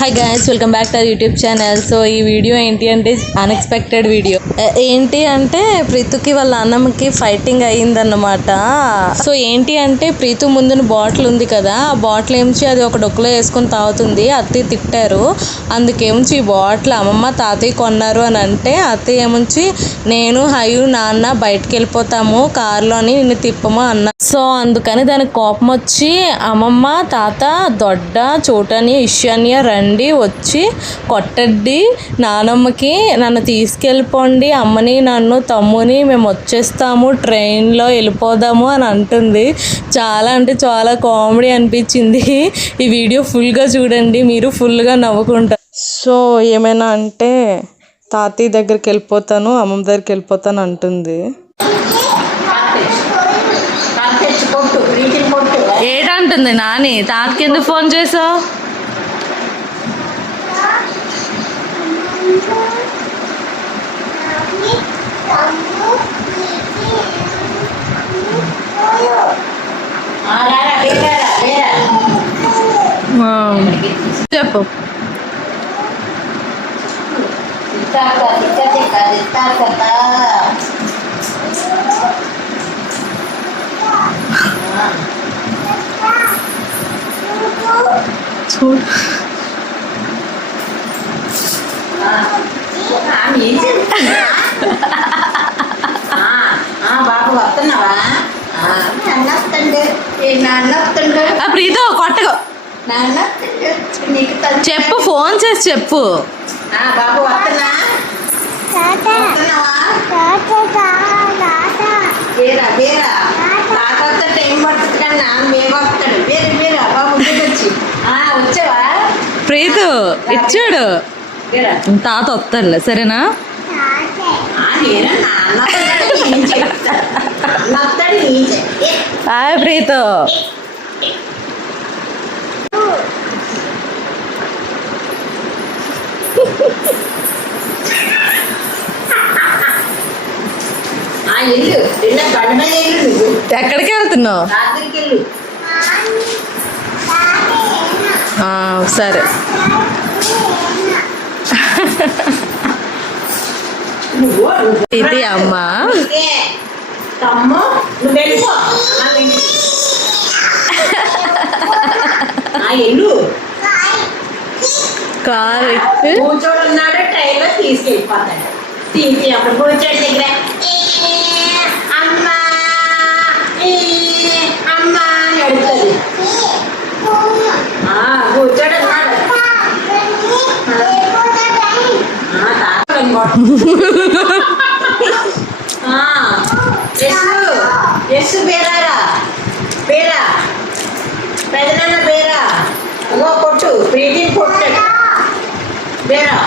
Hi guys, welcome back to our YouTube channel. So ఈ video ఏంటి అంటే unexpected video. ఏంటి అంటే ప్రీతుకి వాళ్ళ అన్నమ్మకి ఫైటింగ్ అయ్యిందన్నమాట. సో ఏంటి అంటే ప్రీతు ముందున బాటిల్ ఉంది కదా, ఆ బాటిల్ ఏమించి అది ఒక డొక్కలో వేసుకొని తాగుతుంది. అత్తయ్య తిట్టారు. అందుకేమించి ఈ బాటిల్ అమ్మమ్మ తాతయ్య కొన్నారు అని అంటే అత్తయ్య ఏమించి నేను హయు నాన్న బయటకు వెళ్ళిపోతాము కారులోని నిన్ను తిప్పము అన్న. సో అందుకని దానికి కోపం వచ్చి అమ్మమ్మ తాత దొడ్డ చోటని ఇష్యాన్ని రండి వచ్చి కొట్టండి, నానమ్మకి నన్ను తీసుకెళ్ళిపోండి, అమ్మని నన్ను తమ్ముని మేము వచ్చేస్తాము ట్రైన్లో వెళ్ళిపోదాము అని అంటుంది. చాలా అంటే చాలా కామెడీ అనిపించింది. ఈ వీడియో ఫుల్గా చూడండి, మీరు ఫుల్గా నవ్వుకుంటారు. సో ఏమైనా అంటే తాతయ్య దగ్గరికి వెళ్ళిపోతాను, అమ్మమ్మ దగ్గరికి వెళ్ళిపోతాను అంటుంది. ఏడంటుంది నాని, తాతకి ఎందుకు ఫోన్ చేసావు? చెప్పు. చూడు బాబు వస్తున్నావా? ప్రీతో కొట్టగా చెప్పు, ఫోన్ చేసి చెప్పు. బాబు వస్తున్నా వేరా వేరా తాత వస్తే టైం పడుతుంది కానీ నాన్న వేగ వస్తాడు. వేరే వేరా బాబు వచ్చి వచ్చావా? ప్రీతు ఇచ్చాడు, తాత వస్తాడులే సరేనా? హాయ్ ప్రీతు. ఎక్కడికి వెళ్తున్నావు? సరే ఇది అమ్మ కారు కూర్చోడున్నాడు ట్రైన్లో తీసుకెళ్ళిపోతాడు. తీసి అప్పుడు కూర్చోడి దగ్గర అమ్మా అమ్మా అని అడుగుతుంది. కూర్చోడున్నాడు ఎస్ బేరారా బేరా పెదనాన్న బేరా కొట్టు ప్రీతిని కొట్టాడు బేరా.